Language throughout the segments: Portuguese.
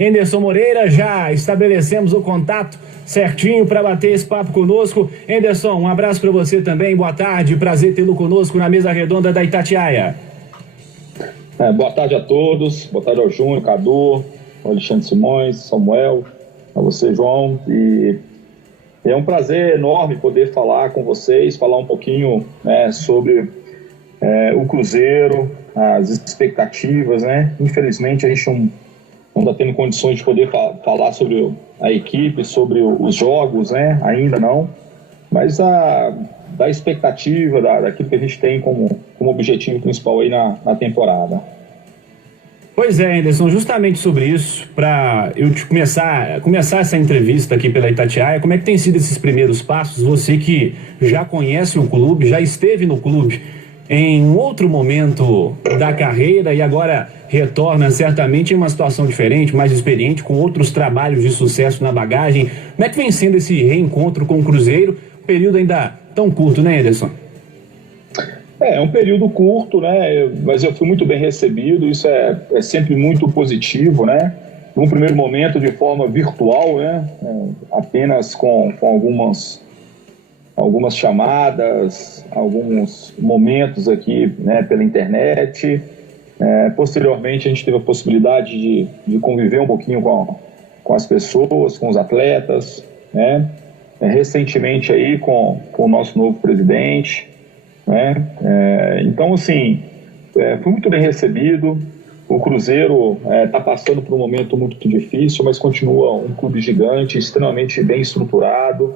Anderson Moreira, já estabelecemos o contato certinho para bater esse papo conosco. Anderson, um abraço para você também, boa tarde, prazer tê-lo conosco na mesa redonda da Itatiaia. Boa tarde a todos, boa tarde ao Júnior, Cadu, ao Alexandre Simões, Samuel, a você, João, e é um prazer enorme poder falar com vocês, falar um pouquinho, né, sobre o Cruzeiro, as expectativas, né? Infelizmente a gente não está tendo condições de poder falar sobre a equipe, sobre os jogos, né? Ainda não, mas da expectativa, daquilo que a gente tem como objetivo principal aí na temporada. Pois é, Anderson, justamente sobre isso, para eu começar essa entrevista aqui pela Itatiaia, como é que tem sido esses primeiros passos? Você que já conhece o clube, já esteve no clube em outro momento da carreira e agora retorna certamente em uma situação diferente, mais experiente, com outros trabalhos de sucesso na bagagem. Como é que vem sendo esse reencontro com o Cruzeiro? Período ainda tão curto, né, Anderson? É um período curto, né? Mas eu fui muito bem recebido, isso é sempre muito positivo, né? Num primeiro momento de forma virtual, né? Apenas com algumas chamadas, alguns momentos aqui, né, pela internet. Posteriormente a gente teve a possibilidade de conviver um pouquinho com as pessoas, com os atletas, né? Recentemente aí com o nosso novo presidente, né? Então, assim, fui muito bem recebido. O Cruzeiro está passando por um momento muito difícil, mas continua um clube gigante, extremamente bem estruturado,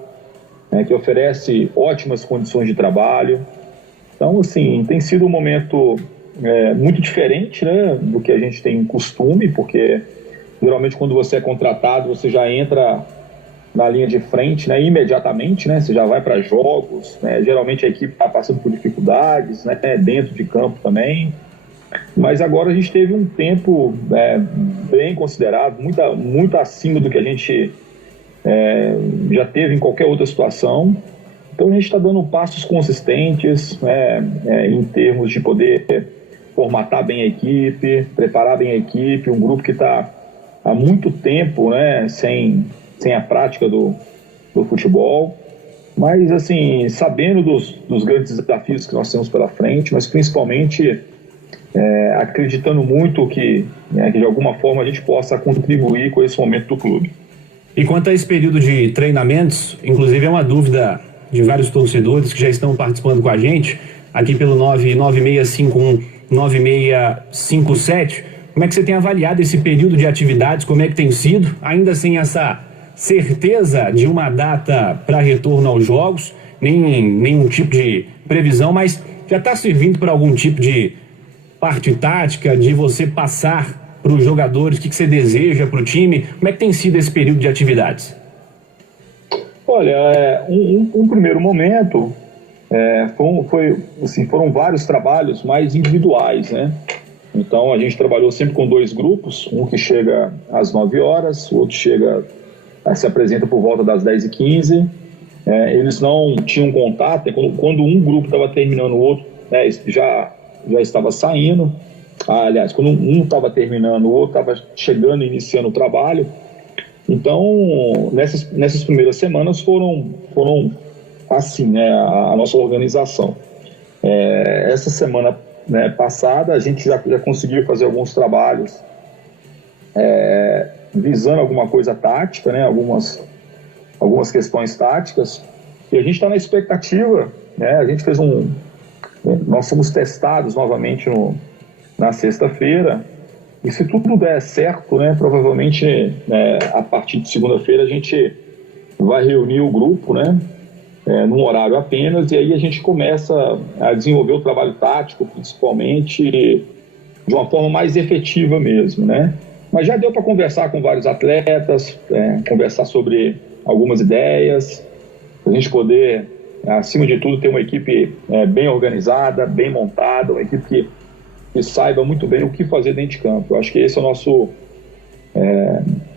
que oferece ótimas condições de trabalho. Então, assim, tem sido um momento muito diferente, né, do que a gente tem costume, porque geralmente quando você é contratado, você já entra na linha de frente, né, imediatamente, né, você já vai para jogos, né, geralmente a equipe está passando por dificuldades, né, dentro de campo também, mas agora a gente teve um tempo bem considerado, muito acima do que a gente já teve em qualquer outra situação. Então a gente está dando passos consistentes, em termos de poder formatar bem a equipe, preparar bem a equipe, um grupo que está há muito tempo, né, sem a prática do futebol, mas assim, sabendo dos grandes desafios que nós temos pela frente, mas principalmente acreditando muito que de alguma forma a gente possa contribuir com esse momento do clube. E quanto a esse período de treinamentos, inclusive é uma dúvida de vários torcedores que já estão participando com a gente, aqui pelo 996519657, como é que você tem avaliado esse período de atividades, como é que tem sido, ainda sem essa certeza de uma data para retorno aos jogos, nenhum tipo de previsão, mas já está servindo para algum tipo de parte tática, de você passar para os jogadores o que você deseja para o time? Como é que tem sido esse período de atividades? Olha, um primeiro momento foram vários trabalhos mais individuais, né? Então a gente trabalhou sempre com dois grupos, um que chega às 9 horas, o outro se apresenta por volta das 10h15. Eles não tinham contato, quando um grupo estava terminando, o outro já estava saindo. Aliás, quando um estava terminando, o outro estava chegando, iniciando o trabalho. Então, nessas primeiras semanas foram assim, né, a nossa organização. Essa semana, né, passada, a gente já conseguiu fazer alguns trabalhos visando alguma coisa tática, né, algumas questões táticas, e a gente está na expectativa, né, a gente fez nós fomos testados novamente na sexta-feira, e se tudo der certo, né, provavelmente a partir de segunda-feira a gente vai reunir o grupo, né, num horário apenas, e aí a gente começa a desenvolver o trabalho tático, principalmente de uma forma mais efetiva mesmo, né. Mas já deu para conversar com vários atletas, conversar sobre algumas ideias, para a gente poder, acima de tudo, ter uma equipe bem organizada, bem montada, uma equipe que saiba muito bem o que fazer dentro de campo. Eu acho que esse é o nosso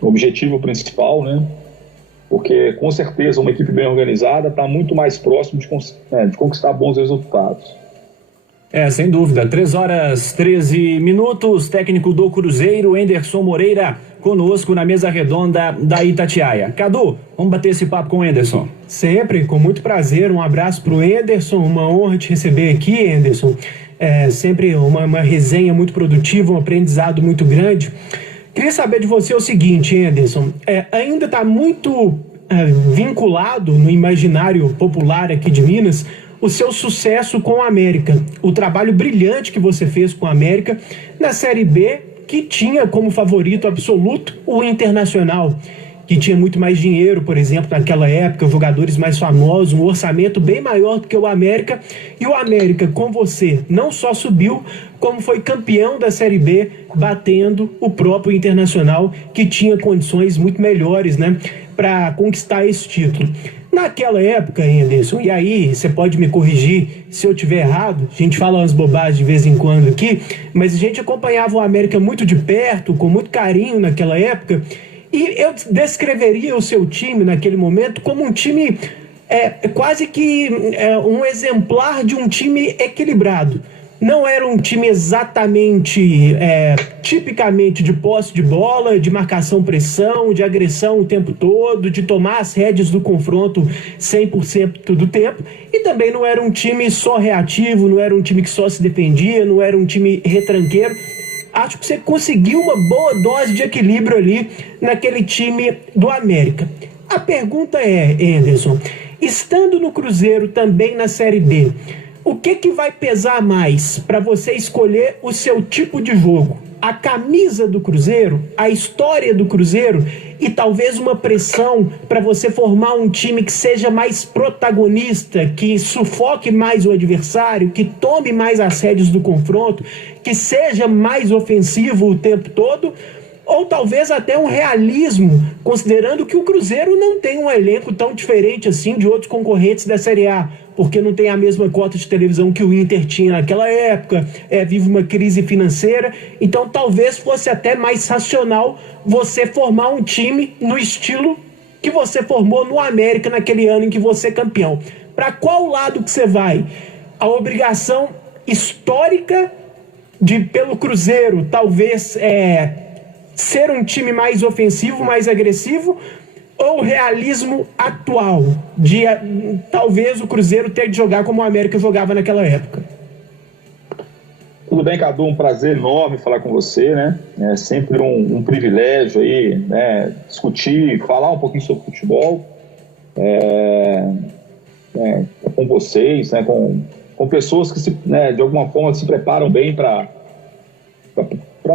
objetivo principal, né? Porque, com certeza, uma equipe bem organizada está muito mais próximo de conquistar bons resultados. Sem dúvida. 3h13, técnico do Cruzeiro, Anderson Moreira, conosco na mesa redonda da Itatiaia. Cadu, vamos bater esse papo com o Anderson. Sempre, com muito prazer. Um abraço para o Anderson, uma honra te receber aqui, Anderson. É sempre uma resenha muito produtiva, um aprendizado muito grande. Queria saber de você o seguinte, Anderson, ainda está muito vinculado no imaginário popular aqui de Minas o seu sucesso com a América, o trabalho brilhante que você fez com a América na Série B, que tinha como favorito absoluto o Internacional, que tinha muito mais dinheiro, por exemplo, naquela época, jogadores mais famosos, um orçamento bem maior do que o América, e o América, com você, não só subiu, como foi campeão da Série B, batendo o próprio Internacional, que tinha condições muito melhores, né, para conquistar esse título. Naquela época, Anderson, e aí você pode me corrigir se eu estiver errado, a gente fala umas bobagens de vez em quando aqui, mas a gente acompanhava o América muito de perto, com muito carinho naquela época, e eu descreveria o seu time naquele momento como um time quase que um exemplar de um time equilibrado. Não era um time exatamente, tipicamente de posse de bola, de marcação-pressão, de agressão o tempo todo, de tomar as rédeas do confronto 100% do tempo. E também não era um time só reativo, não era um time que só se defendia, não era um time retranqueiro. Acho que você conseguiu uma boa dose de equilíbrio ali naquele time do América. A pergunta é, Anderson, estando no Cruzeiro também na Série B, o que vai pesar mais para você escolher o seu tipo de jogo? A camisa do Cruzeiro, a história do Cruzeiro e talvez uma pressão para você formar um time que seja mais protagonista, que sufoque mais o adversário, que tome mais as rédeas do confronto, que seja mais ofensivo o tempo todo? Ou talvez até um realismo, considerando que o Cruzeiro não tem um elenco tão diferente assim de outros concorrentes da Série A, porque não tem a mesma cota de televisão que o Inter tinha naquela época, vive uma crise financeira, então talvez fosse até mais racional você formar um time no estilo que você formou no América naquele ano em que você é campeão. Para qual lado que você vai? A obrigação histórica de, pelo Cruzeiro, talvez ser um time mais ofensivo, mais agressivo, ou o realismo atual de talvez o Cruzeiro ter de jogar como o América jogava naquela época? Tudo bem, Cadu? Um prazer enorme falar com você, né? É sempre um privilégio aí, né? Discutir, falar um pouquinho sobre futebol com vocês, né? Com pessoas que de alguma forma se preparam bem para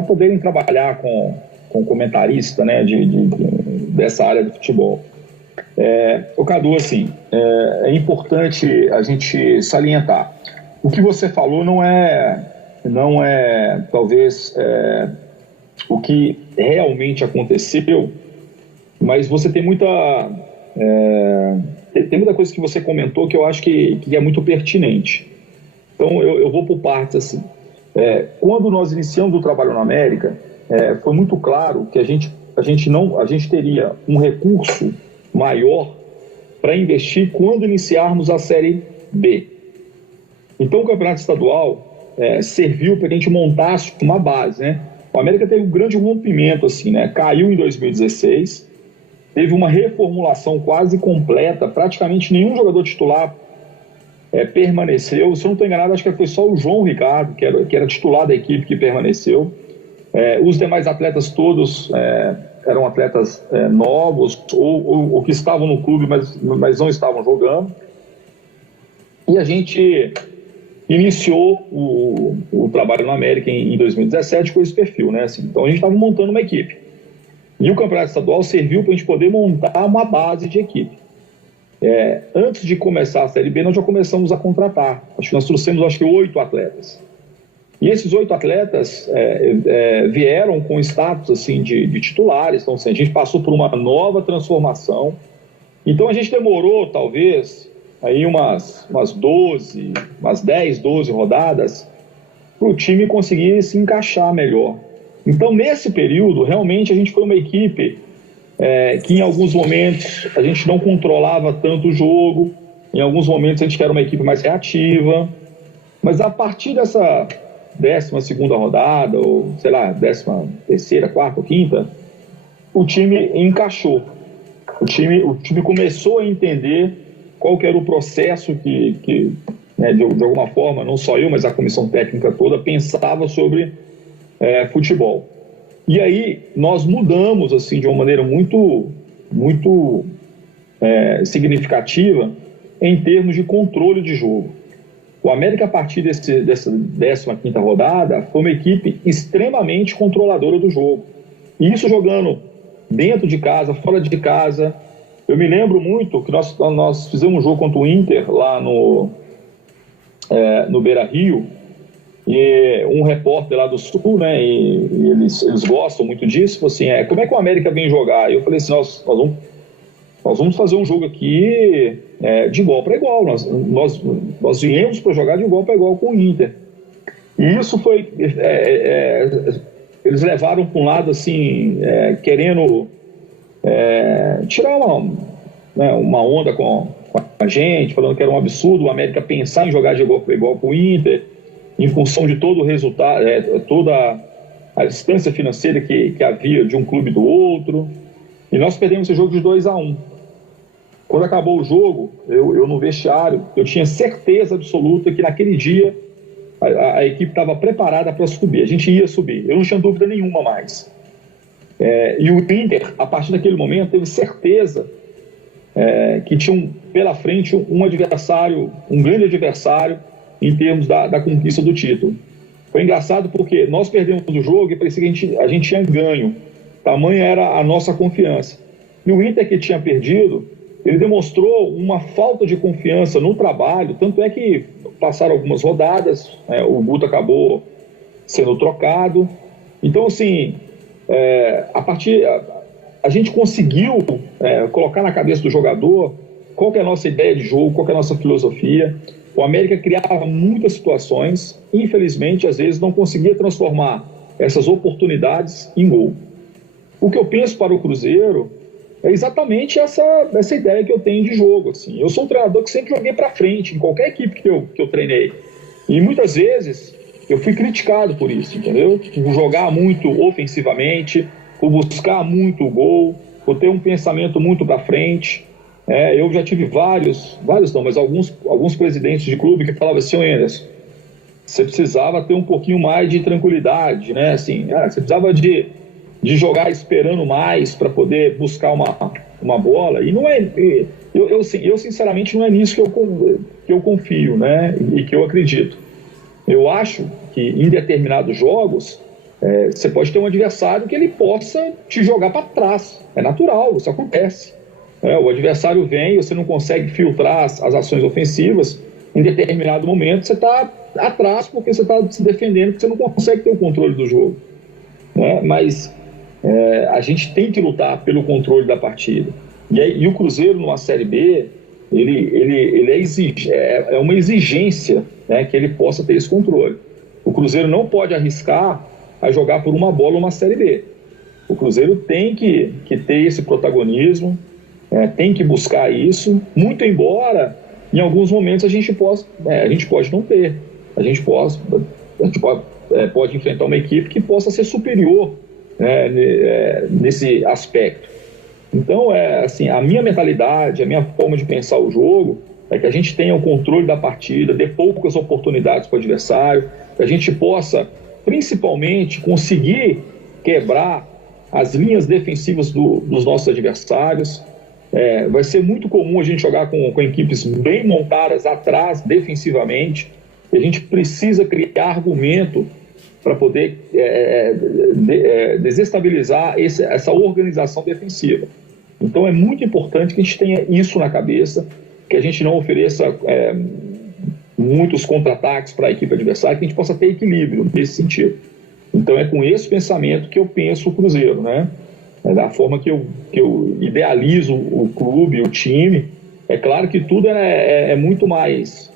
poderem trabalhar com comentarista, né? Dessa área do futebol. O Cadu, assim, é importante a gente salientar. O que você falou não é talvez o que realmente aconteceu, mas você tem muita coisa que você comentou que eu acho que é muito pertinente. Então eu vou por partes, assim. Quando nós iniciamos o trabalho na América, foi muito claro que a gente teria um recurso maior para investir quando iniciarmos a Série B. Então o Campeonato Estadual serviu para que a gente montasse uma base, né? O América teve um grande rompimento, assim, né? Caiu em 2016, teve uma reformulação quase completa, praticamente nenhum jogador titular permaneceu. Se eu não estou enganado, acho que foi só o João Ricardo, que era titular da equipe, que permaneceu. Os demais atletas todos eram atletas novos ou que estavam no clube, mas não estavam jogando. E a gente iniciou o trabalho na América em 2017 com esse perfil, né? Assim, então a gente estava montando uma equipe. E o Campeonato Estadual serviu para a gente poder montar uma base de equipe. Antes de começar a Série B, nós já começamos a contratar. Acho que nós trouxemos 8 atletas. E esses 8 atletas vieram com status assim, de titulares. Então, assim, a gente passou por uma nova transformação. Então, a gente demorou, talvez, aí umas 10, 12 rodadas para o time conseguir se encaixar melhor. Então, nesse período, realmente, a gente foi uma equipe que, em alguns momentos, a gente não controlava tanto o jogo. Em alguns momentos, a gente era uma equipe mais reativa. Mas, a partir dessa 12ª rodada, ou sei lá, 13ª, 4ª ou 5ª, o time encaixou. O time começou a entender qual que era o processo que né, de alguma forma, não só eu, mas a comissão técnica toda pensava sobre futebol. E aí nós mudamos assim, de uma maneira muito significativa em termos de controle de jogo. O América, a partir dessa 15ª rodada, foi uma equipe extremamente controladora do jogo. E isso jogando dentro de casa, fora de casa. Eu me lembro muito que nós fizemos um jogo contra o Inter lá no Beira-Rio, e um repórter lá do Sul, né, e eles gostam muito disso, falou assim, como é que o América vem jogar? E eu falei assim, nós vamos fazer um jogo aqui de igual para igual, nós viemos para jogar de igual para igual com o Inter. E isso foi... eles levaram para um lado assim, querendo tirar uma onda com a gente, falando que era um absurdo o América pensar em jogar de igual para igual com o Inter, em função de todo o resultado, toda a distância financeira que havia de um clube do outro. E nós perdemos esse jogo de 2-1. Quando acabou o jogo, eu no vestiário, eu tinha certeza absoluta que naquele dia a equipe estava preparada para subir. A gente ia subir, eu não tinha dúvida nenhuma mais. E o Inter, a partir daquele momento, teve certeza que tinha pela frente um adversário, um grande adversário, em termos da conquista do título. Foi engraçado porque nós perdemos o jogo e parecia que a gente tinha ganho. Tamanha era a nossa confiança. E o Inter, que tinha perdido, ele demonstrou uma falta de confiança no trabalho, tanto é que passaram algumas rodadas, o Guto acabou sendo trocado. Então, assim, a gente conseguiu colocar na cabeça do jogador qual que é a nossa ideia de jogo, qual que é a nossa filosofia. O América criava muitas situações, infelizmente, às vezes não conseguia transformar essas oportunidades em gol. O que eu penso para o Cruzeiro é exatamente essa ideia que eu tenho de jogo. Assim. Eu sou um treinador que sempre joguei para frente, em qualquer equipe que eu treinei. E muitas vezes eu fui criticado por isso, entendeu? Por jogar muito ofensivamente, por buscar muito o gol, por ter um pensamento muito para frente. Eu já tive alguns presidentes de clube que falavam assim, Anderson, você precisava ter um pouquinho mais de tranquilidade, né? Assim, você precisava de jogar esperando mais para poder buscar uma bola. E não eu sinceramente não é nisso que eu confio, né? E que eu acredito. Eu acho que em determinados jogos você pode ter um adversário que ele possa te jogar para trás. É natural, isso acontece. O adversário vem, você não consegue filtrar as ações ofensivas, em determinado momento você está atrás porque você está se defendendo, porque você não consegue ter o controle do jogo. Mas a gente tem que lutar pelo controle da partida. E o Cruzeiro, numa Série B, ele é uma exigência, né, que ele possa ter esse controle. O Cruzeiro não pode arriscar a jogar por uma bola uma Série B. O Cruzeiro tem que ter esse protagonismo, tem que buscar isso, muito embora em alguns momentos a gente pode não ter. A gente pode enfrentar uma equipe que possa ser superior nesse aspecto. Então, assim, a minha mentalidade, a minha forma de pensar o jogo é que a gente tenha o controle da partida, dê poucas oportunidades para o adversário, que a gente possa, principalmente, conseguir quebrar as linhas defensivas dos nossos adversários. Vai ser muito comum a gente jogar com equipes bem montadas atrás, defensivamente, e a gente precisa criar argumento para poder desestabilizar essa organização defensiva. Então é muito importante que a gente tenha isso na cabeça, que a gente não ofereça muitos contra-ataques para a equipe adversária, que a gente possa ter equilíbrio nesse sentido. Então é com esse pensamento que eu penso o Cruzeiro, né? Da forma que eu idealizo o clube, o time. É claro que tudo é muito mais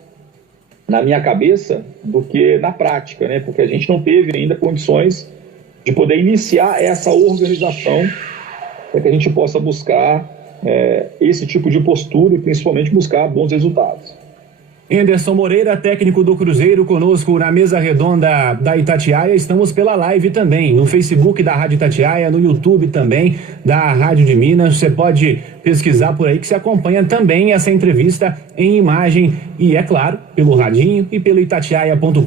na minha cabeça do que na prática, né? Porque a gente não teve ainda condições de poder iniciar essa organização para que a gente possa buscar esse tipo de postura e principalmente buscar bons resultados. Anderson Moreira, técnico do Cruzeiro, conosco na mesa redonda da Itatiaia. Estamos pela live também, no Facebook da Rádio Itatiaia, no YouTube também da Rádio de Minas. Você pode pesquisar por aí que você acompanha também essa entrevista em imagem e, é claro, pelo radinho e pelo itatiaia.com.br.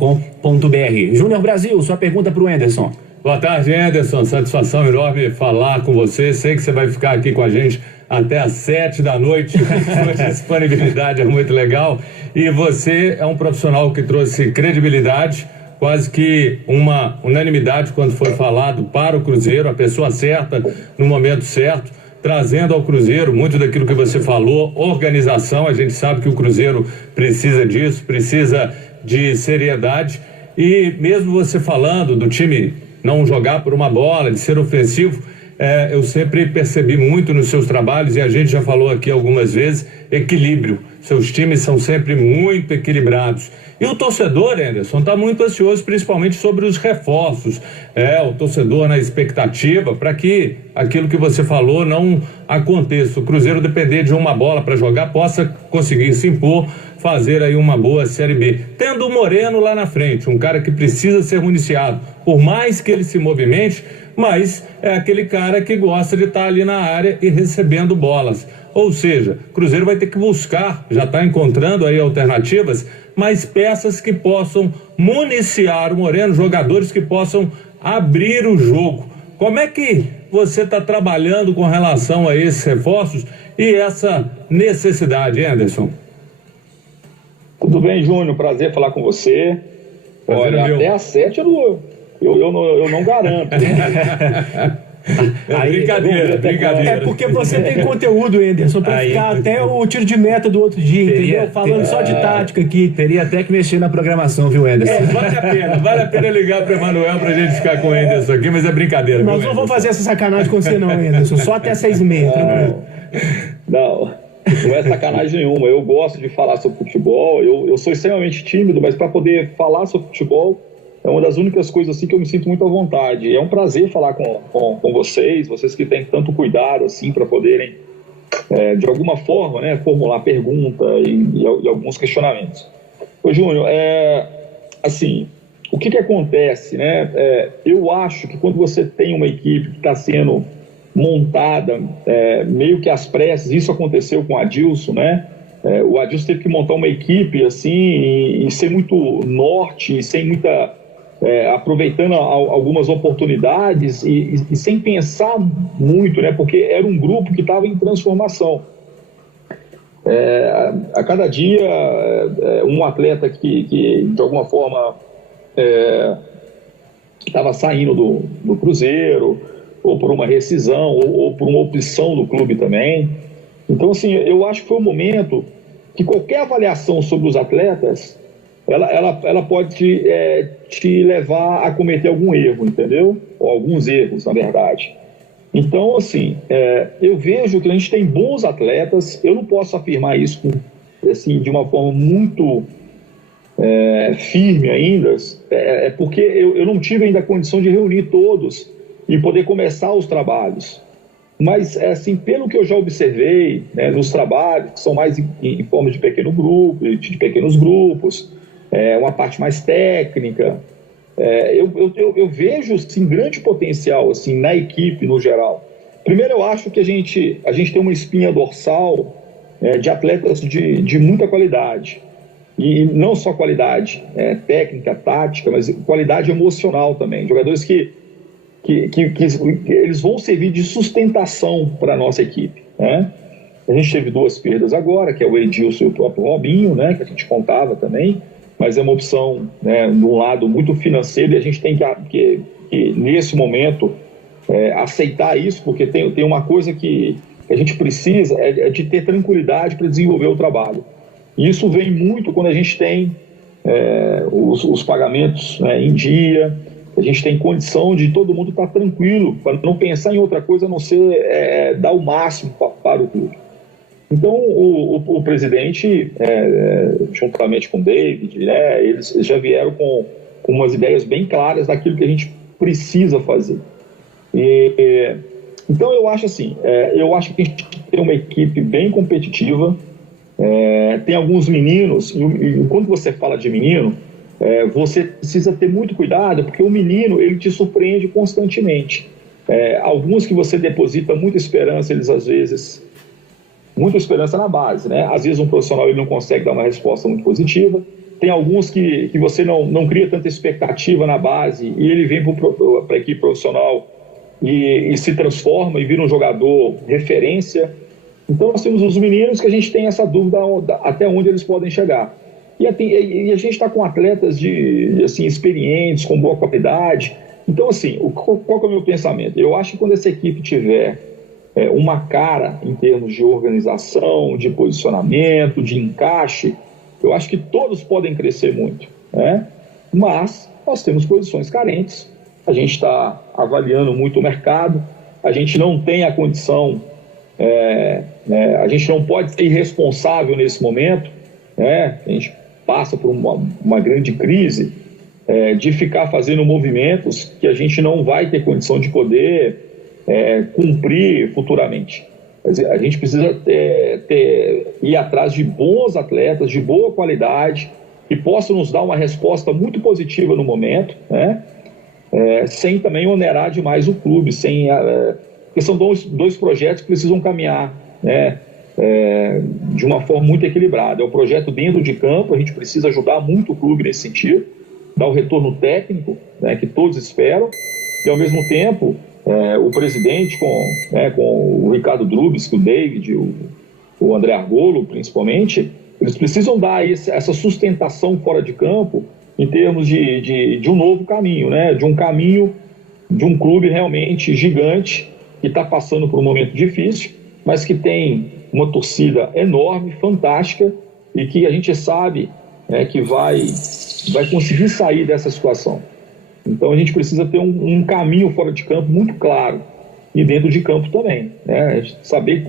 Júnior Brasil, sua pergunta para o Anderson. Boa tarde, Anderson. Satisfação enorme falar com você. Sei que você vai ficar aqui com a gente até às 7 da noite. Sua disponibilidade é muito legal. E você é um profissional que trouxe credibilidade, quase que uma unanimidade quando foi falado para o Cruzeiro, a pessoa certa no momento certo, trazendo ao Cruzeiro muito daquilo que você falou, organização. A gente sabe que o Cruzeiro precisa disso, precisa de seriedade. E mesmo você falando do time não jogar por uma bola, de ser ofensivo, eu sempre percebi muito nos seus trabalhos, e a gente já falou aqui algumas vezes, equilíbrio. Seus times são sempre muito equilibrados. E o torcedor, Anderson, está muito ansioso, principalmente sobre os reforços. O torcedor na expectativa para que aquilo que você falou não aconteça. O Cruzeiro depender de uma bola para jogar, possa conseguir se impor, fazer aí uma boa Série B. Tendo o Moreno lá na frente, um cara que precisa ser municiado, por mais que ele se movimente, mas é aquele cara que gosta de estar ali na área e recebendo bolas. Ou seja, o Cruzeiro vai ter que buscar, já está encontrando aí alternativas, mas peças que possam municiar o Moreno, jogadores que possam abrir o jogo. Como é que você está trabalhando com relação a esses reforços e essa necessidade, Anderson? Tudo bem, Júnior? Prazer falar com você. Olha, até às 7 eu não garanto. Brincadeira. É porque você tem conteúdo, Anderson, para ficar até o tiro de meta do outro dia, entendeu? Falando só de tática aqui. Teria até que mexer na programação, viu, Anderson? Vale a pena ligar para o Emanuel para a gente ficar com o Anderson aqui, mas é brincadeira. Nós não vamos fazer essa sacanagem com você não, Anderson, só até 6h30, tranquilo. Não é sacanagem nenhuma. Eu gosto de falar sobre futebol, eu sou extremamente tímido, mas para poder falar sobre futebol é uma das únicas coisas assim que eu me sinto muito à vontade. É um prazer falar com vocês que têm tanto cuidado assim para poderem, de alguma forma, né, formular pergunta e alguns questionamentos. Ô Júnior, assim, o que acontece, né? Eu acho que quando você tem uma equipe que está sendo montada meio que às pressas, isso aconteceu com o Adilson, né? O Adilson teve que montar uma equipe assim e ser muito norte, e sem muita aproveitando algumas oportunidades e sem pensar muito, né? Porque era um grupo que estava em transformação. A cada dia, um atleta que de alguma forma estava saindo do Cruzeiro, ou por uma rescisão, ou por uma opção do clube também. Então, assim, eu acho que foi um momento que qualquer avaliação sobre os atletas ela pode te levar a cometer algum erro, entendeu? Ou alguns erros, na verdade. Então, assim, eu vejo que a gente tem bons atletas. Eu não posso afirmar isso assim, de uma forma muito firme ainda, porque eu não tive ainda a condição de reunir todos e poder começar os trabalhos. Mas, assim, pelo que eu já observei, né, nos trabalhos, que são mais em forma de pequeno grupo, de pequenos grupos, uma parte mais técnica, eu vejo, sim, grande potencial, assim, na equipe, no geral. Primeiro, eu acho que a gente tem uma espinha dorsal de atletas de muita qualidade. E não só qualidade técnica, tática, mas qualidade emocional também. Jogadores que eles vão servir de sustentação para a nossa equipe, né? A gente teve 2 perdas agora, que é o Edilson e o próprio Robinho, né, que a gente contava também, mas é uma opção, né, de um lado muito financeiro, e a gente tem que nesse momento, aceitar isso, porque tem uma coisa que a gente precisa, de ter tranquilidade para desenvolver o trabalho. E isso vem muito quando a gente tem os pagamentos, né, em dia. A gente tem condição de todo mundo estar tranquilo, para não pensar em outra coisa a não ser dar o máximo para o clube. Então, o presidente, juntamente com o David, né, eles já vieram com umas ideias bem claras daquilo que a gente precisa fazer. Então, eu acho assim, eu acho que a gente tem uma equipe bem competitiva, Tem alguns meninos, e quando você fala de menino, você precisa ter muito cuidado, porque o menino, ele te surpreende constantemente. Alguns que você deposita muita esperança, eles às vezes, muita esperança na base, né? Às vezes um profissional ele não consegue dar uma resposta muito positiva. Tem alguns que você não cria tanta expectativa na base e ele vem para a equipe profissional e se transforma e vira um jogador referência. Então nós temos os meninos que a gente tem essa dúvida até onde eles podem chegar. E a gente está com atletas assim, experientes, com boa qualidade. Então, assim, qual que é o meu pensamento? Eu acho que quando essa equipe tiver uma cara em termos de organização, de posicionamento, de encaixe, eu acho que todos podem crescer muito, né? Mas nós temos posições carentes, a gente está avaliando muito o mercado, a gente não tem a condição, a gente não pode ser irresponsável nesse momento, né? A gente passa por uma grande crise, de ficar fazendo movimentos que a gente não vai ter condição de poder cumprir futuramente. A gente precisa ir atrás de bons atletas, de boa qualidade, que possam nos dar uma resposta muito positiva no momento, né? Sem também onerar demais o clube, porque são dois projetos que precisam caminhar, né? De uma forma muito equilibrada. É um projeto dentro de campo, a gente precisa ajudar muito o clube nesse sentido, dar o retorno técnico, né, que todos esperam, e ao mesmo tempo o presidente com o Ricardo Drubis, o David, o André Argolo principalmente, eles precisam dar essa sustentação fora de campo em termos de um novo caminho, né, de um caminho de um clube realmente gigante que está passando por um momento difícil, mas que tem uma torcida enorme, fantástica, e que a gente sabe que vai conseguir sair dessa situação. Então a gente precisa ter um caminho fora de campo muito claro, e dentro de campo também, né? Saber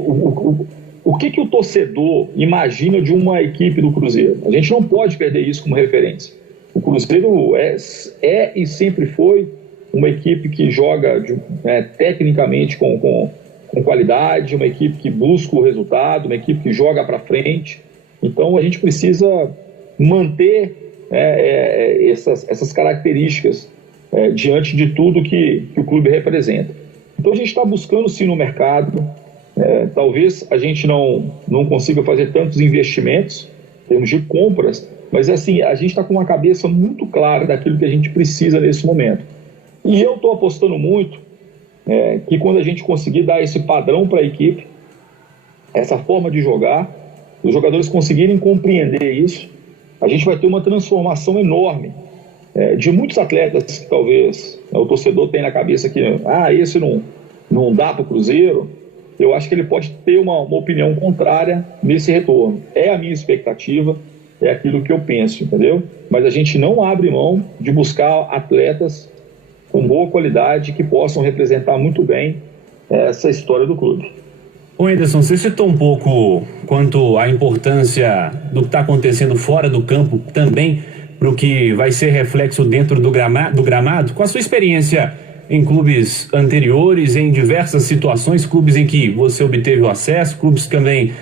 o que o torcedor imagina de uma equipe do Cruzeiro. A gente não pode perder isso como referência. O Cruzeiro é e sempre foi uma equipe que joga tecnicamente com qualidade, uma equipe que busca o resultado, uma equipe que joga para frente. Então a gente precisa manter essas características diante de tudo que o clube representa. Então a gente está buscando sim no mercado, talvez a gente não consiga fazer tantos investimentos em termos de compras, mas assim, a gente está com uma cabeça muito clara daquilo que a gente precisa nesse momento. E eu estou apostando muito que quando a gente conseguir dar esse padrão para a equipe, essa forma de jogar, os jogadores conseguirem compreender isso, a gente vai ter uma transformação enorme de muitos atletas que talvez o torcedor tenha na cabeça que esse não dá para o Cruzeiro. Eu acho que ele pode ter uma opinião contrária nesse retorno. É a minha expectativa, é aquilo que eu penso, entendeu? Mas a gente não abre mão de buscar atletas com boa qualidade que possam representar muito bem essa história do clube. Ô Anderson, você citou um pouco quanto à importância do que está acontecendo fora do campo também para o que vai ser reflexo dentro do gramado. Com a sua experiência em clubes anteriores, em diversas situações, clubes em que você obteve o acesso, clubes que também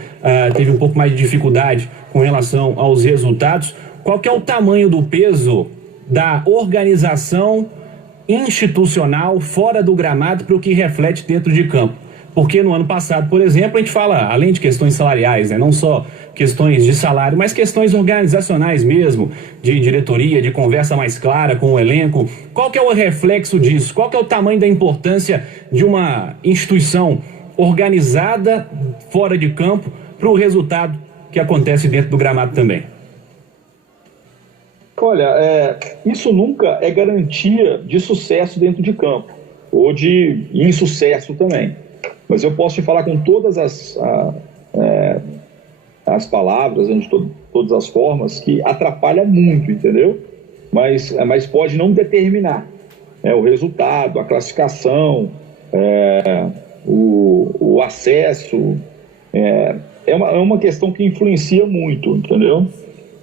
teve um pouco mais de dificuldade com relação aos resultados, qual que é o tamanho do peso da organização institucional fora do gramado para o que reflete dentro de campo? Porque no ano passado, por exemplo, a gente fala, além de questões salariais, não só questões de salário, mas questões organizacionais mesmo, de diretoria, de conversa mais clara com o elenco. Qual que é o reflexo disso? Qual que é o tamanho da importância de uma instituição organizada fora de campo para o resultado que acontece dentro do gramado também? Olha, isso nunca é garantia de sucesso dentro de campo, ou de insucesso também. Mas eu posso te falar com todas as palavras, de todas as formas, que atrapalha muito, entendeu? Mas pode não determinar o resultado, a classificação, o acesso. É uma questão que influencia muito, entendeu?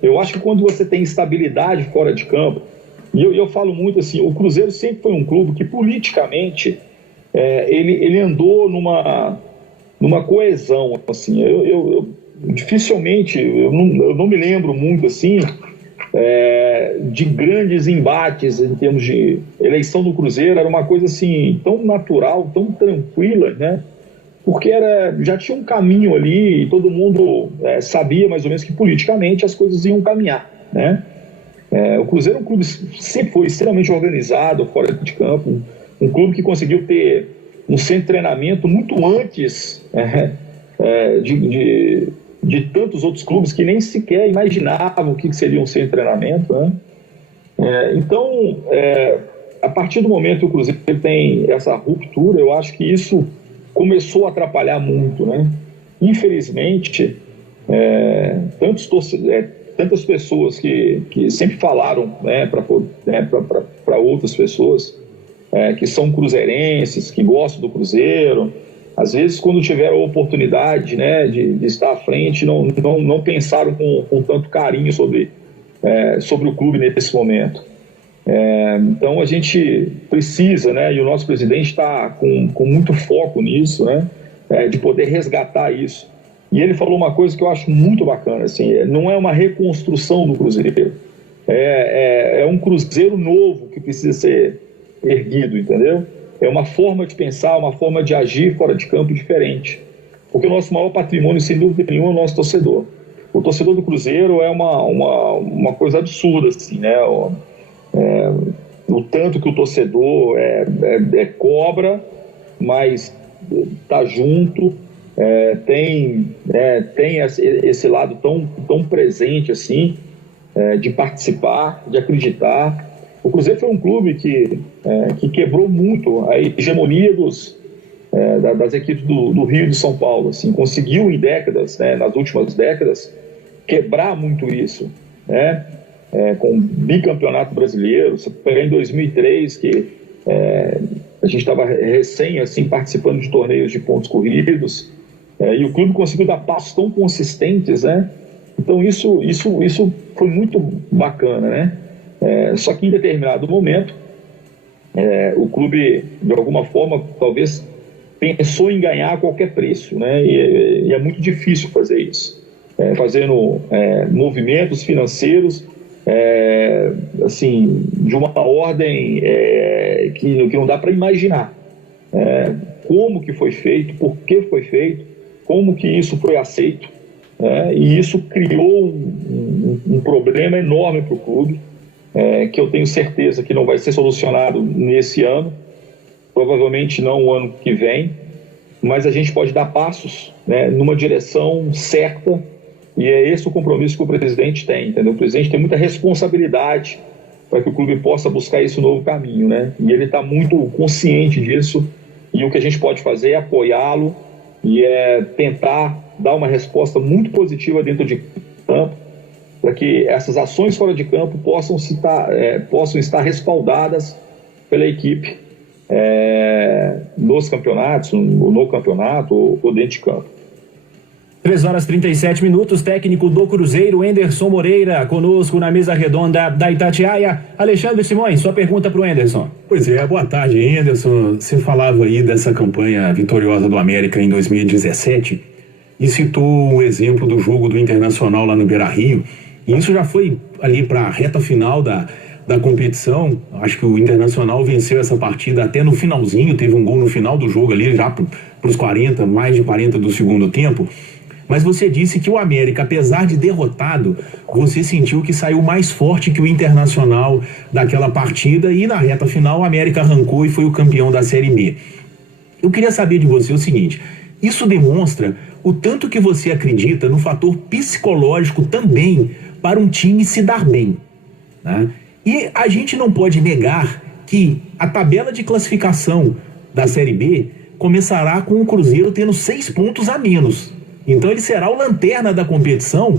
Eu acho que quando você tem estabilidade fora de campo, e eu falo muito assim, o Cruzeiro sempre foi um clube que politicamente ele andou numa coesão, assim. dificilmente, eu não me lembro muito assim, de grandes embates em termos de eleição do Cruzeiro. Era uma coisa assim tão natural, tão tranquila, né? Porque já tinha um caminho ali e todo mundo sabia mais ou menos que politicamente as coisas iam caminhar, né? O Cruzeiro é um clube que sempre foi extremamente organizado fora de campo, um clube que conseguiu ter um centro de treinamento muito antes de tantos outros clubes que nem sequer imaginavam o que seria um centro de treinamento, né? Então, a partir do momento que o Cruzeiro tem essa ruptura, eu acho que isso começou a atrapalhar muito, né? Infelizmente, tantas pessoas que sempre falaram, né, para outras pessoas que são cruzeirenses, que gostam do Cruzeiro, às vezes, quando tiveram a oportunidade, né, de estar à frente, não pensaram com tanto carinho sobre o clube nesse momento. Então, a gente precisa, né, e o nosso presidente está com muito foco nisso, né, de poder resgatar isso. E ele falou uma coisa que eu acho muito bacana, assim, não é uma reconstrução do Cruzeiro, é um Cruzeiro novo que precisa ser erguido, entendeu? É uma forma de pensar, uma forma de agir fora de campo diferente. Porque o nosso maior patrimônio, sem dúvida nenhuma, é o nosso torcedor. O torcedor do Cruzeiro é uma coisa absurda, assim, né? O tanto que o torcedor cobra, mas tá junto, tem esse lado tão presente, assim, de participar, de acreditar. O Cruzeiro foi um clube que quebrou muito a hegemonia das equipes do Rio e de São Paulo. Assim, conseguiu em décadas, né, nas últimas décadas, quebrar muito isso, né, com o bicampeonato brasileiro. Você pegar em 2003, que a gente estava recém assim, participando de torneios de pontos corridos, e o clube conseguiu dar passos tão consistentes, né? Então isso foi muito bacana, né? Só que em determinado momento o clube, de alguma forma, talvez pensou em ganhar a qualquer preço, né? E é muito difícil fazer isso, fazendo movimentos financeiros assim, de uma ordem que não dá para imaginar como que foi feito, por que foi feito, como que isso foi aceito, e isso criou um problema enorme para o clube, que eu tenho certeza que não vai ser solucionado nesse ano, provavelmente não o ano que vem, mas a gente pode dar passos, né, numa direção certa, e é esse o compromisso que o presidente tem, entendeu? O presidente tem muita responsabilidade para que o clube possa buscar esse novo caminho, né? E ele está muito consciente disso, e o que a gente pode fazer é apoiá-lo e tentar dar uma resposta muito positiva dentro de campo, para que essas ações fora de campo possam estar respaldadas pela equipe nos campeonatos, no campeonato ou dentro de campo. 3h37, técnico do Cruzeiro, Enderson Moreira, conosco na mesa redonda da Itatiaia. Alexandre Simões, sua pergunta para o Enderson. Pois é, boa tarde, Enderson. Você falava aí dessa campanha vitoriosa do América em 2017 e citou um exemplo do jogo do Internacional lá no Beira-Rio. E isso já foi ali para a reta final da competição. Acho que o Internacional venceu essa partida até no finalzinho, teve um gol no final do jogo ali, já para os 40, mais de 40 do segundo tempo. Mas você disse que o América, apesar de derrotado, você sentiu que saiu mais forte que o Internacional daquela partida, e na reta final o América arrancou e foi o campeão da Série B. Eu queria saber de você o seguinte: isso demonstra o tanto que você acredita no fator psicológico também para um time se dar bem, né? E a gente não pode negar que a tabela de classificação da Série B começará com o Cruzeiro tendo 6 pontos a menos. Então ele será o lanterna da competição,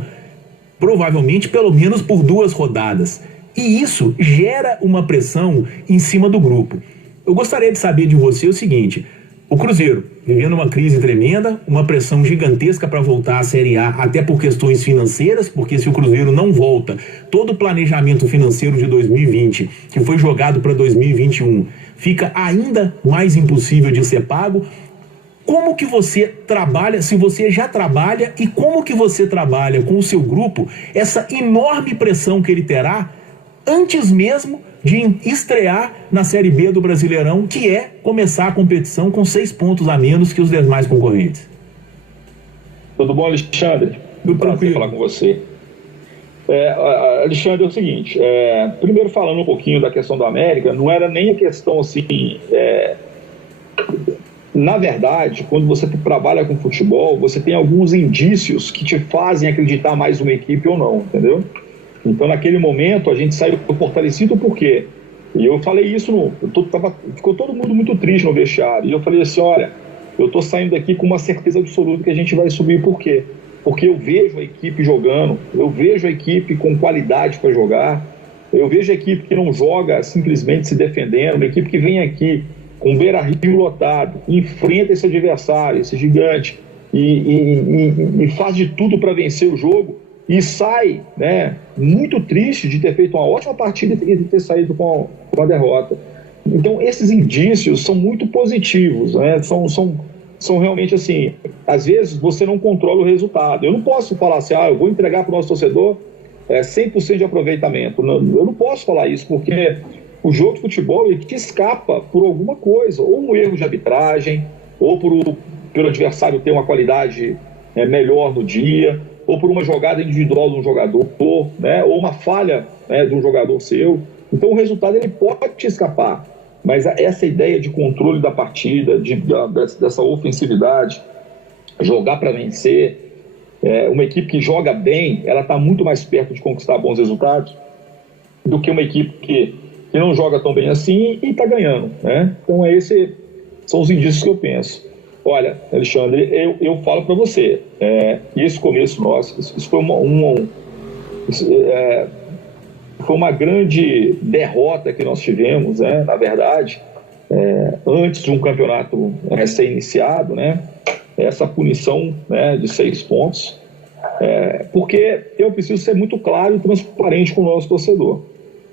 provavelmente pelo menos por 2 rodadas. E isso gera uma pressão em cima do grupo. Eu gostaria de saber de você o seguinte: o Cruzeiro vivendo uma crise tremenda, uma pressão gigantesca para voltar à Série A, até por questões financeiras, porque se o Cruzeiro não volta, todo o planejamento financeiro de 2020, que foi jogado para 2021, fica ainda mais impossível de ser pago. Como que você trabalha, se você já trabalha, e como que você trabalha com o seu grupo essa enorme pressão que ele terá antes mesmo de estrear na Série B do Brasileirão, que é começar a competição com 6 pontos a menos que os demais concorrentes? Tudo bom, Alexandre? Tudo tranquilo. Falar com você. Alexandre, é o seguinte, primeiro falando um pouquinho da questão do América, não era nem a questão assim... Na verdade, quando você trabalha com futebol, você tem alguns indícios que te fazem acreditar mais numa equipe ou não, entendeu? Então, naquele momento, a gente saiu fortalecido por quê? E eu falei isso, ficou todo mundo muito triste no vestiário. E eu falei assim, olha, eu estou saindo daqui com uma certeza absoluta que a gente vai subir. Por quê? Porque eu vejo a equipe jogando, eu vejo a equipe com qualidade para jogar, eu vejo a equipe que não joga simplesmente se defendendo, uma equipe que vem aqui com o Beira-Rio lotado, enfrenta esse adversário, esse gigante, e faz de tudo para vencer o jogo, e sai, né, muito triste de ter feito uma ótima partida e de ter saído com a derrota. Então, esses indícios são muito positivos, né? São realmente assim, às vezes você não controla o resultado. Eu não posso falar assim, eu vou entregar para o nosso torcedor 100% de aproveitamento. Eu não posso falar isso, porque o jogo de futebol ele te escapa por alguma coisa, ou um erro de arbitragem, ou pelo adversário ter uma qualidade melhor no dia, ou por uma jogada individual de um jogador, né, ou uma falha, né, de um jogador seu. Então o resultado ele pode te escapar, mas essa ideia de controle da partida, dessa ofensividade, jogar para vencer, uma equipe que joga bem, ela está muito mais perto de conquistar bons resultados do que uma equipe que não joga tão bem assim e está ganhando, né? Então esses são os indícios que eu penso. Olha, Alexandre, eu falo para você, esse começo nosso, isso foi uma grande derrota que nós tivemos, né? Na verdade, antes de um campeonato ser iniciado, né? Essa punição, né, de 6 pontos, porque eu preciso ser muito claro e transparente com o nosso torcedor.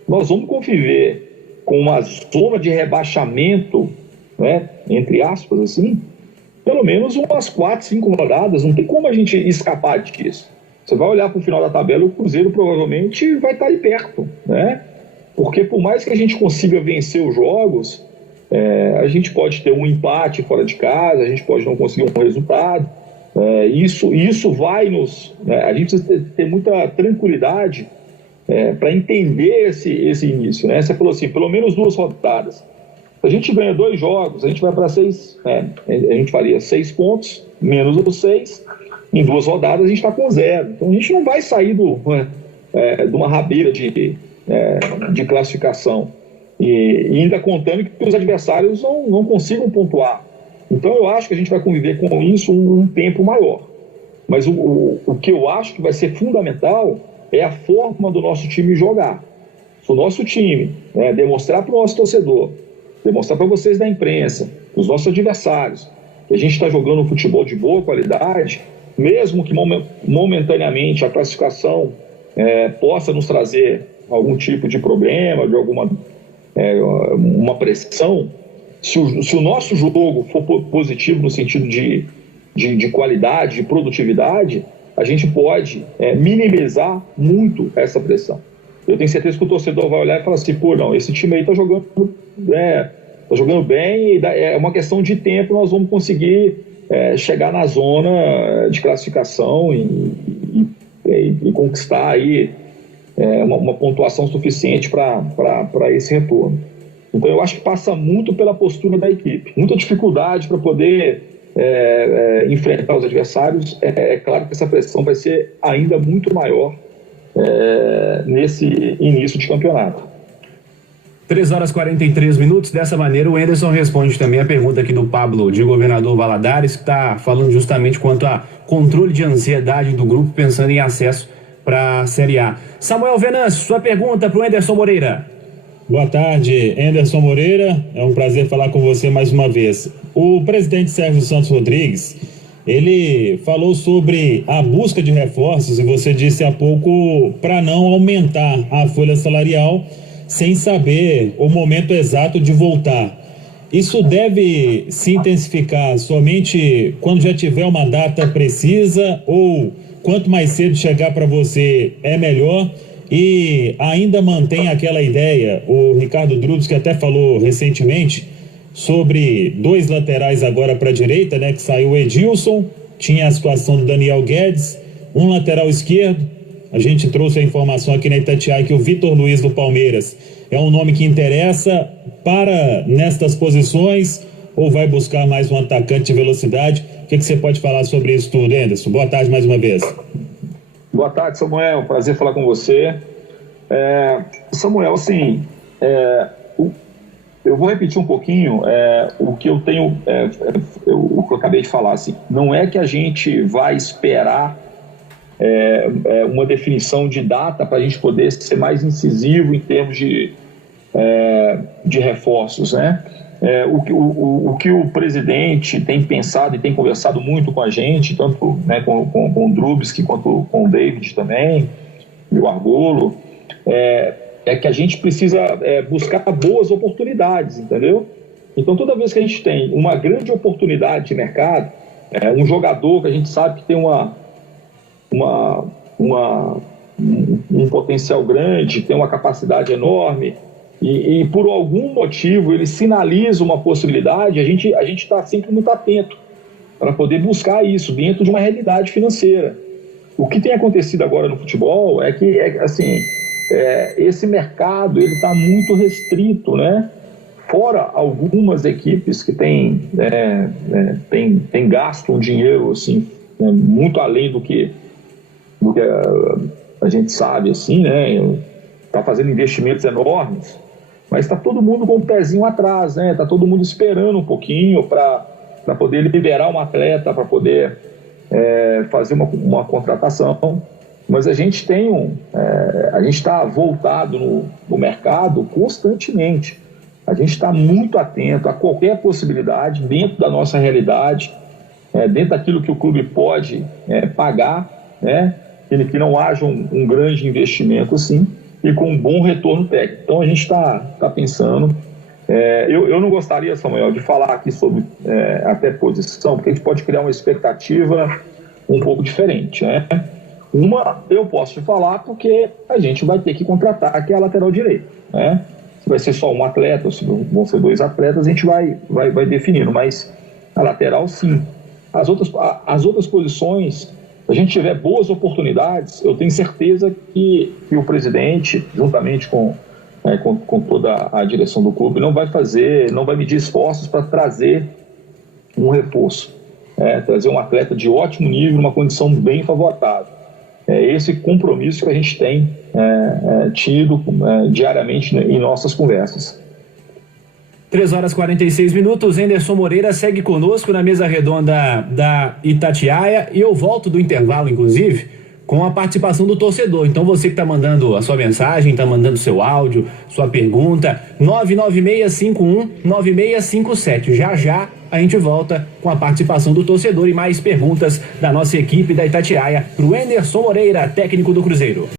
Nós vamos conviver com uma zona de rebaixamento, né, entre aspas, assim, pelo menos umas 4, 5 rodadas. Não tem como a gente escapar disso. Você vai olhar para o final da tabela, o Cruzeiro provavelmente vai estar aí perto, né? Porque por mais que a gente consiga vencer os jogos, a gente pode ter um empate fora de casa, a gente pode não conseguir um resultado. Isso vai nos... a gente precisa ter muita tranquilidade para entender esse início, né? Você falou assim, pelo menos 2 rodadas. Se a gente ganha 2 jogos, a gente vai para 6, a gente faria 6 pontos, menos os 6, em 2 rodadas a gente está com 0. Então a gente não vai sair de uma rabeira de classificação. E ainda contando que os adversários não consigam pontuar. Então eu acho que a gente vai conviver com isso um tempo maior. Mas o que eu acho que vai ser fundamental é a forma do nosso time jogar. Se o nosso time demonstrar para o nosso torcedor, demonstrar para vocês da imprensa, para os nossos adversários, que a gente está jogando um futebol de boa qualidade, mesmo que momentaneamente a classificação possa nos trazer algum tipo de problema, de uma pressão, se o nosso jogo for positivo no sentido de qualidade, de produtividade, a gente pode minimizar muito essa pressão. Eu tenho certeza que o torcedor vai olhar e falar assim, não, esse time aí está jogando bem, e é uma questão de tempo, nós vamos conseguir chegar na zona de classificação e conquistar aí uma pontuação suficiente para esse retorno. Então eu acho que passa muito pela postura da equipe, muita dificuldade para poder enfrentar os adversários. É claro que essa pressão vai ser ainda muito maior nesse início de campeonato. 3 horas e 43 minutos. Dessa maneira, o Anderson responde também a pergunta aqui do Pablo, de Governador Valadares, que está falando justamente quanto a controle de ansiedade do grupo, pensando em acesso para a Série A. Samuel Venâncio, sua pergunta para o Anderson Moreira. Boa tarde, Anderson Moreira. É um prazer falar com você mais uma vez. O presidente Sérgio Santos Rodrigues, ele falou sobre a busca de reforços, e você disse há pouco para não aumentar a folha salarial sem saber o momento exato de voltar. Isso deve se intensificar somente quando já tiver uma data precisa, ou quanto mais cedo chegar para você é melhor? E ainda mantém aquela ideia, o Ricardo Drubs, que até falou recentemente, sobre 2 laterais agora para a direita, né? Que saiu o Edilson, tinha a situação do Daniel Guedes, um lateral esquerdo. A gente trouxe a informação aqui na Itatiaia que o Vitor Luiz do Palmeiras é um nome que interessa para nestas posições, ou vai buscar mais um atacante de velocidade? O que você pode falar sobre isso tudo, Anderson? Boa tarde mais uma vez. Boa tarde, Samuel. Prazer falar com você. Samuel, assim, eu vou repetir um pouquinho o que eu tenho, o que eu acabei de falar. Assim, não é que a gente vai esperar uma definição de data para a gente poder ser mais incisivo em termos de reforços, né? O que o presidente tem pensado e tem conversado muito com a gente, tanto, né, com o Drubsky quanto com o David também, e o Argolo, é que a gente precisa buscar boas oportunidades, entendeu? Então, toda vez que a gente tem uma grande oportunidade de mercado, um jogador que a gente sabe que tem um potencial grande, tem uma capacidade enorme, e por algum motivo ele sinaliza uma possibilidade, a gente está sempre muito atento para poder buscar isso dentro de uma realidade financeira. O que tem acontecido agora no futebol é que esse mercado ele está muito restrito, né? Fora algumas equipes que têm gasto um dinheiro assim, muito além do que a gente sabe, assim, né? Está fazendo investimentos enormes, mas está todo mundo com o pezinho atrás, né? Está todo mundo esperando um pouquinho para poder liberar um atleta, para poder fazer uma contratação. Mas a gente a gente está voltado no mercado constantemente. A gente está muito atento a qualquer possibilidade dentro da nossa realidade, dentro daquilo que o clube pode pagar, né? Que não haja um grande investimento assim, e com um bom retorno técnico. Então a gente está pensando. Eu não gostaria, Samuel, de falar aqui sobre até posição, porque a gente pode criar uma expectativa um pouco diferente, né? Uma, eu posso te falar porque a gente vai ter que contratar, que é a lateral direita, né? Se vai ser só um atleta ou se vão ser 2 atletas, a gente vai definindo, mas a lateral sim. As outras posições, se a gente tiver boas oportunidades, eu tenho certeza que o presidente, juntamente com toda a direção do clube, não vai medir esforços para trazer um reforço, trazer um atleta de ótimo nível, numa condição bem favorável. É esse compromisso que a gente tem tido diariamente em nossas conversas. 3h46. Anderson Moreira segue conosco na mesa redonda da Itatiaia, e eu volto do intervalo, inclusive, com a participação do torcedor. Então você que está mandando a sua mensagem, está mandando seu áudio, sua pergunta, 996519657. Já a gente volta com a participação do torcedor e mais perguntas da nossa equipe da Itatiaia para o Anderson Moreira, técnico do Cruzeiro.